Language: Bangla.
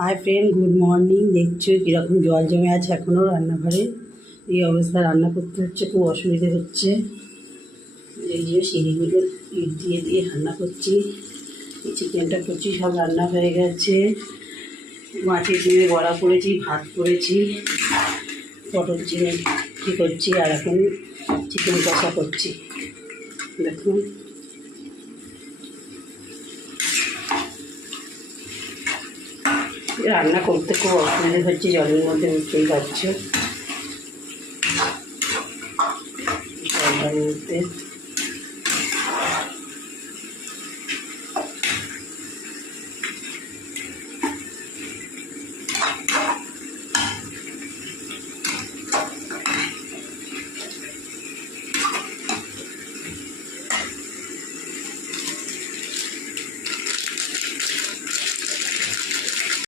Hi friend, good morning. দেখছো কীরকম জল জমে আছে এখনও রান্নাঘরে। এই অবস্থায় রান্না করতে হচ্ছে, খুব অসুবিধে হচ্ছে। এই যে সিঁড়িগুলো ইট দিয়ে দিয়ে রান্না করছি। চিকেনটা করছি, সব রান্না হয়ে গেছে। মাছের ডিমে বড়া করেছি, ভাত করেছি, পটল চিনি কী করছি, আর এখন চিকেন কষা করছি। দেখুন রান্না করতে খুব অসুবিধা হচ্ছে, জলের মধ্যে বুঝতেই পারছো। জলের মধ্যে